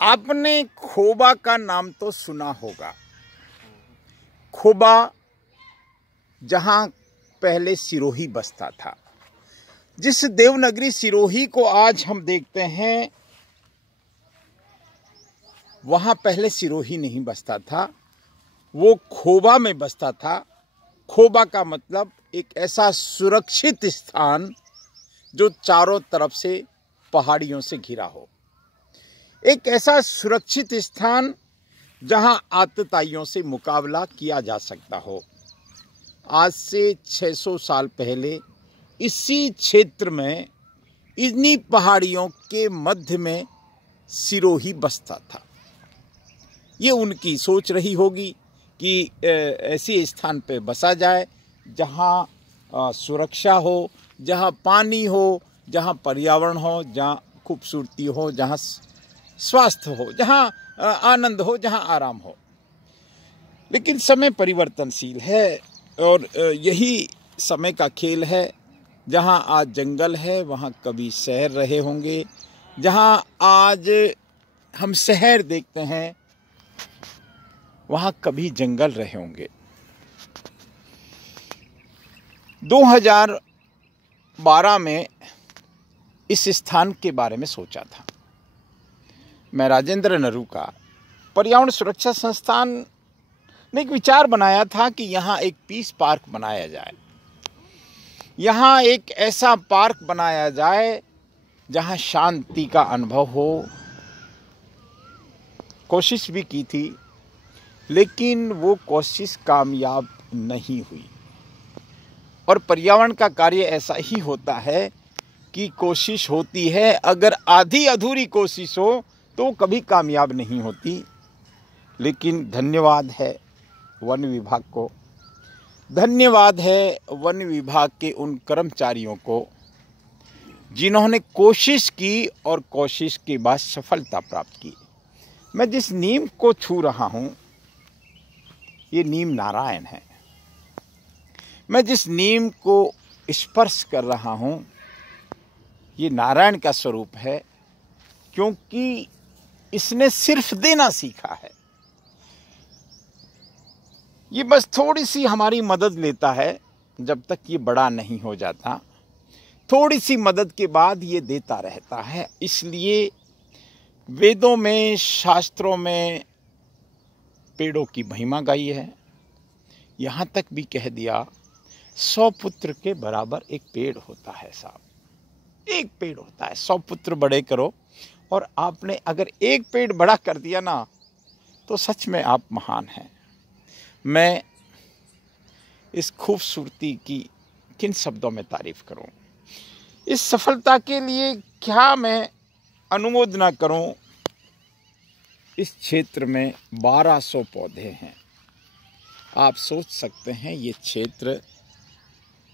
आपने खोबा का नाम तो सुना होगा। खोबा जहां पहले सिरोही बसता था। जिस देवनगरी सिरोही को आज हम देखते हैं, वहां पहले सिरोही नहीं बसता था, वो खोबा में बसता था। खोबा का मतलब एक ऐसा सुरक्षित स्थान जो चारों तरफ से पहाड़ियों से घिरा हो, एक ऐसा सुरक्षित स्थान जहां आतताइयों से मुकाबला किया जा सकता हो। आज से 600 साल पहले इसी क्षेत्र में, इन्हीं पहाड़ियों के मध्य में सिरोही बसता था। ये उनकी सोच रही होगी कि ऐसे स्थान पे बसा जाए जहाँ सुरक्षा हो, जहाँ पानी हो, जहाँ पर्यावरण हो, जहाँ खूबसूरती हो, जहाँ स्वास्थ्य हो, जहाँ आनंद हो, जहाँ आराम हो। लेकिन समय परिवर्तनशील है और यही समय का खेल है। जहाँ आज जंगल है, वहाँ कभी शहर रहे होंगे। जहाँ आज हम शहर देखते हैं, वहाँ कभी जंगल रहे होंगे। 2012 में इस स्थान के बारे में सोचा था। मैं राजेंद्र नरू का पर्यावरण सुरक्षा संस्थान ने एक विचार बनाया था कि यहाँ एक पीस पार्क बनाया जाए। यहाँ एक ऐसा पार्क बनाया जाए जहाँ शांति का अनुभव हो। कोशिश भी की थी, लेकिन वो कोशिश कामयाब नहीं हुई। और पर्यावरण का कार्य ऐसा ही होता है कि कोशिश होती है, अगर आधी अधूरी कोशिश हो तो कभी कामयाब नहीं होती। लेकिन धन्यवाद है वन विभाग को, धन्यवाद है वन विभाग के उन कर्मचारियों को जिन्होंने कोशिश की और कोशिश के बाद सफलता प्राप्त की। मैं जिस नीम को छू रहा हूँ, ये नीम नारायण है। मैं जिस नीम को स्पर्श कर रहा हूँ, ये नारायण का स्वरूप है, क्योंकि इसने सिर्फ देना सीखा है। ये बस थोड़ी सी हमारी मदद लेता है जब तक ये बड़ा नहीं हो जाता। थोड़ी सी मदद के बाद ये देता रहता है। इसलिए वेदों में, शास्त्रों में पेड़ों की महिमा गाई है। यहाँ तक भी कह दिया, 100 पुत्र के बराबर एक पेड़ होता है साहब। एक पेड़ होता है, 100 पुत्र बड़े करो। और आपने अगर एक पेड़ बड़ा कर दिया ना, तो सच में आप महान हैं। मैं इस खूबसूरती की किन शब्दों में तारीफ करूं? इस सफलता के लिए क्या मैं अनुमोदना करूं? इस क्षेत्र में 1200 पौधे हैं। आप सोच सकते हैं ये क्षेत्र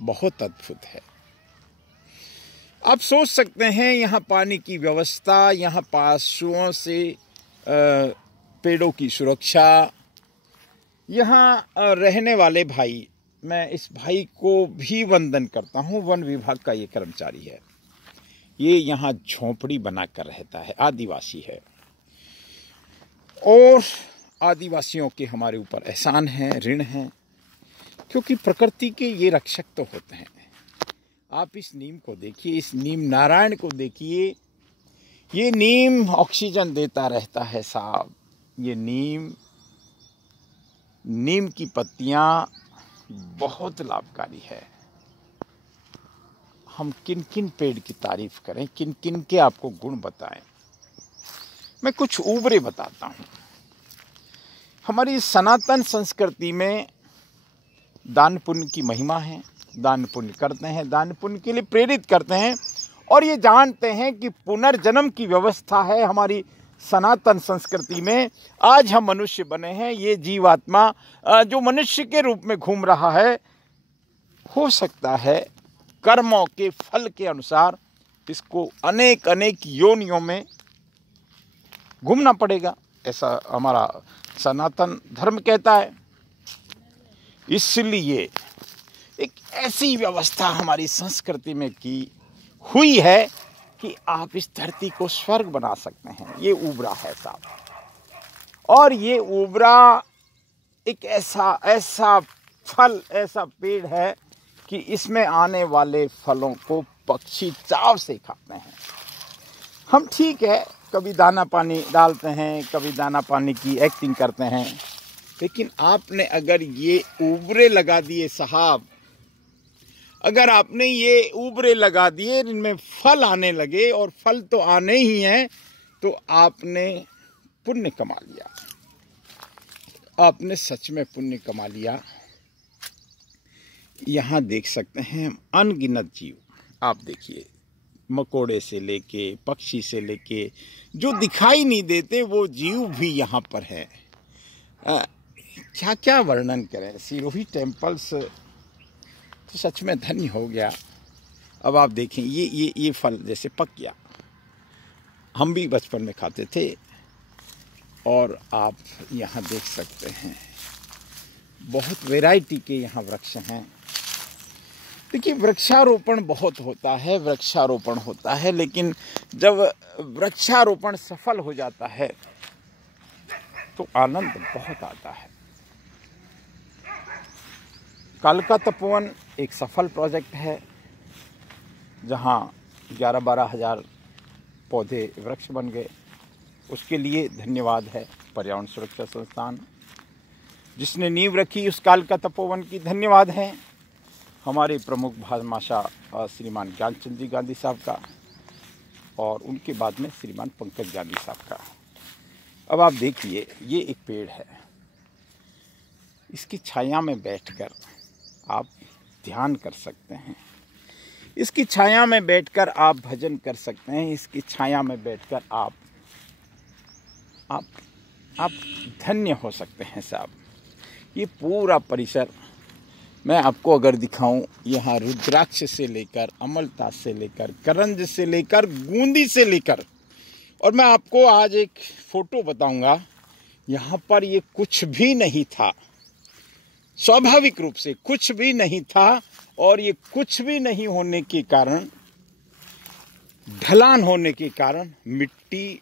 बहुत अद्भुत है। आप सोच सकते हैं यहाँ पानी की व्यवस्था, यहाँ पशुओं से पेड़ों की सुरक्षा, यहाँ रहने वाले भाई, मैं इस भाई को भी वंदन करता हूँ। वन विभाग का ये कर्मचारी है, ये यहाँ झोंपड़ी बनाकर रहता है, आदिवासी है। और आदिवासियों के हमारे ऊपर एहसान है, ऋण है, क्योंकि प्रकृति के ये रक्षक तो होते हैं। आप इस नीम को देखिए, इस नीम नारायण को देखिए। ये नीम ऑक्सीजन देता रहता है साहब। ये नीम की पत्तियां बहुत लाभकारी है। हम किन किन पेड़ की तारीफ करें, किन किन के आपको गुण बताएं। मैं कुछ उबरे बताता हूं। हमारी सनातन संस्कृति में दान पुण्य की महिमा है। दान पुण्य करते हैं, दान पुण्य के लिए प्रेरित करते हैं, और ये जानते हैं कि पुनर्जन्म की व्यवस्था है हमारी सनातन संस्कृति में। आज हम मनुष्य बने हैं, ये जीवात्मा जो मनुष्य के रूप में घूम रहा है, हो सकता है कर्मों के फल के अनुसार इसको अनेक अनेक योनियों में घूमना पड़ेगा, ऐसा हमारा सनातन धर्म कहता है। इसलिए एक ऐसी व्यवस्था हमारी संस्कृति में की हुई है कि आप इस धरती को स्वर्ग बना सकते हैं। ये उबरा है साहब, और ये उबरा एक ऐसा फल, ऐसा पेड़ है कि इसमें आने वाले फलों को पक्षी चाव से खाते हैं। हम ठीक है, कभी दाना पानी डालते हैं, कभी दाना पानी की एक्टिंग करते हैं, लेकिन आपने अगर ये उबरे लगा दिए साहब, अगर आपने ये उबरे लगा दिए, इनमें फल आने लगे, और फल तो आने ही हैं, तो आपने पुण्य कमा लिया। आपने सच में पुण्य कमा लिया। यहाँ देख सकते हैं अनगिनत जीव, आप देखिए, मकोड़े से लेके पक्षी से लेके जो दिखाई नहीं देते वो जीव भी यहाँ पर है। क्या क्या वर्णन करें। सिरोही टेम्पल्स तो सच में धन्य हो गया। अब आप देखें, ये फल जैसे पक गया, हम भी बचपन में खाते थे, और आप यहाँ देख सकते हैं बहुत वैरायटी के यहाँ वृक्ष हैं। देखिए, वृक्षारोपण बहुत होता है, लेकिन जब वृक्षारोपण सफल हो जाता है तो आनंद बहुत आता है। कालका तपोवन एक सफल प्रोजेक्ट है, जहाँ 11-12 हज़ार पौधे वृक्ष बन गए। उसके लिए धन्यवाद है पर्यावरण सुरक्षा संस्थान, जिसने नींव रखी उस कालका तपोवन की। धन्यवाद है हमारे प्रमुख भामाशाह श्रीमान ज्ञानचंद जी गांधी साहब का, और उनके बाद में श्रीमान पंकज गांधी साहब का। अब आप देखिए, ये एक पेड़ है, इसकी छाया में बैठकर आप ध्यान कर सकते हैं, इसकी छाया में बैठकर आप भजन कर सकते हैं, इसकी छाया में बैठकर आप धन्य हो सकते हैं साहब। ये पूरा परिसर मैं आपको अगर दिखाऊं, यहाँ रुद्राक्ष से लेकर, अमलता से लेकर, करंज से लेकर, गूंदी से लेकर, और मैं आपको आज एक फोटो बताऊंगा। यहाँ पर ये कुछ भी नहीं था, स्वाभाविक रूप से कुछ भी नहीं था, और ये कुछ भी नहीं होने के कारण, ढलान होने के कारण मिट्टी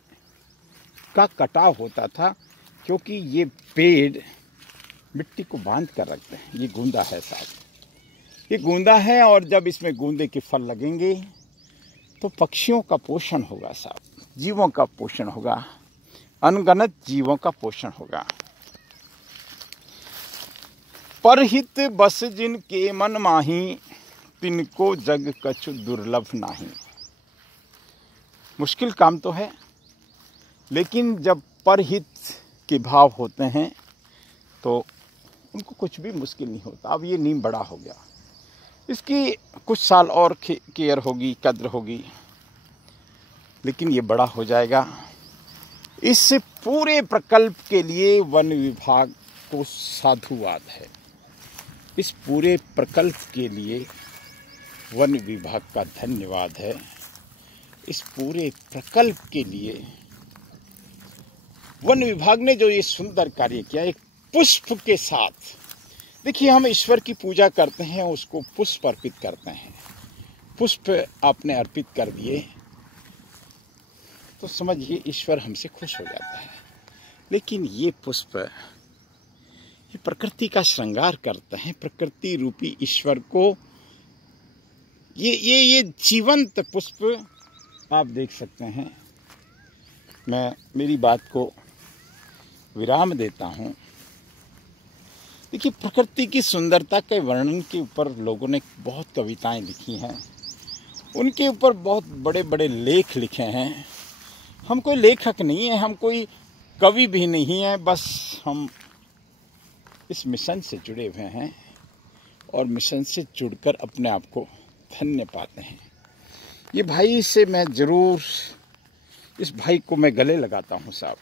का कटाव होता था, क्योंकि ये पेड़ मिट्टी को बांध कर रखते हैं। ये गूंदा है साहब, ये गूंदा है, और जब इसमें गूंदे के फल लगेंगे तो पक्षियों का पोषण होगा साहब, जीवों का पोषण होगा, अनगनत जीवों का पोषण होगा। परहित बस जिनके मन माही, तिनको जग कछु दुर्लभ नाही। मुश्किल काम तो है, लेकिन जब परहित के भाव होते हैं तो उनको कुछ भी मुश्किल नहीं होता। अब ये नीम बड़ा हो गया, इसकी कुछ साल और केयर होगी, कद्र होगी, लेकिन ये बड़ा हो जाएगा। इस पूरे प्रकल्प के लिए वन विभाग को साधुवाद है। इस पूरे प्रकल्प के लिए वन विभाग का धन्यवाद है। इस पूरे प्रकल्प के लिए वन विभाग ने जो ये सुंदर कार्य किया, एक पुष्प के साथ। देखिए, हम ईश्वर की पूजा करते हैं, उसको पुष्प अर्पित करते हैं। पुष्प आपने अर्पित कर दिए तो समझिए ईश्वर हमसे खुश हो जाता है। लेकिन ये पुष्प, ये प्रकृति का श्रृंगार करते हैं, प्रकृति रूपी ईश्वर को। ये जीवंत पुष्प आप देख सकते हैं। मैं मेरी बात को विराम देता हूँ। देखिए, प्रकृति की सुंदरता के वर्णन के ऊपर लोगों ने बहुत कविताएं लिखी हैं, उनके ऊपर बहुत बड़े बड़े लेख लिखे हैं। हम कोई लेखक नहीं है, हम कोई कवि भी नहीं है, बस हम इस मिशन से जुड़े हुए हैं, और मिशन से जुड़कर अपने आप को धन्य पाते हैं। ये भाई से मैं ज़रूर, इस भाई को मैं गले लगाता हूँ साहब।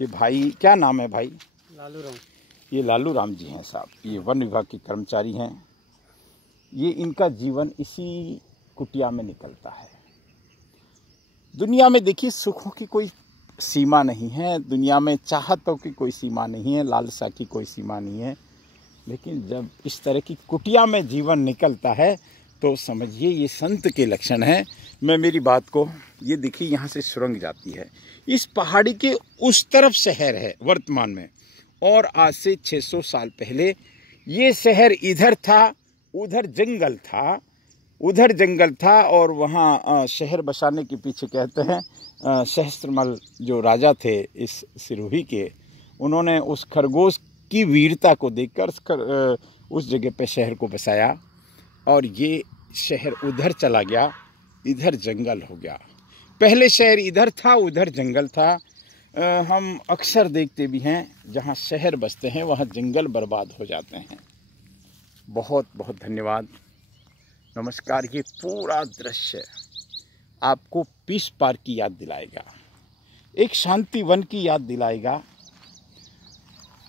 ये भाई, क्या नाम है भाई? लालू राम। ये लालू राम जी हैं साहब, ये वन विभाग के कर्मचारी हैं। ये इनका जीवन इसी कुटिया में निकलता है। दुनिया में देखिए, सुखों की कोई सीमा नहीं है, दुनिया में चाहतों की कोई सीमा नहीं है, लालसा की कोई सीमा नहीं है, लेकिन जब इस तरह की कुटिया में जीवन निकलता है तो समझिए ये संत के लक्षण हैं। मैं मेरी बात को, ये देखिए यहाँ से सुरंग जाती है, इस पहाड़ी के उस तरफ शहर है वर्तमान में, और आज से 600 साल पहले ये शहर इधर था, उधर जंगल था और वहाँ शहर बसाने के पीछे कहते हैं सहस्त्रमल जो राजा थे इस सिरोही के, उन्होंने उस खरगोश की वीरता को देखकर उस जगह पे शहर को बसाया और ये शहर उधर चला गया, इधर जंगल हो गया। पहले शहर इधर था, उधर जंगल था। हम अक्सर देखते भी हैं जहाँ शहर बसते हैं वहाँ जंगल बर्बाद हो जाते हैं। बहुत बहुत धन्यवाद, नमस्कार। ये पूरा दृश्य आपको पीस पार्क की याद दिलाएगा, एक शांति वन की याद दिलाएगा।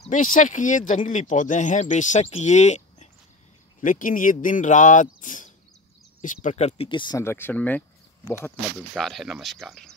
बेशक ये जंगली पौधे हैं, बेशक ये, लेकिन ये दिन रात इस प्रकृति के संरक्षण में बहुत मददगार है। नमस्कार।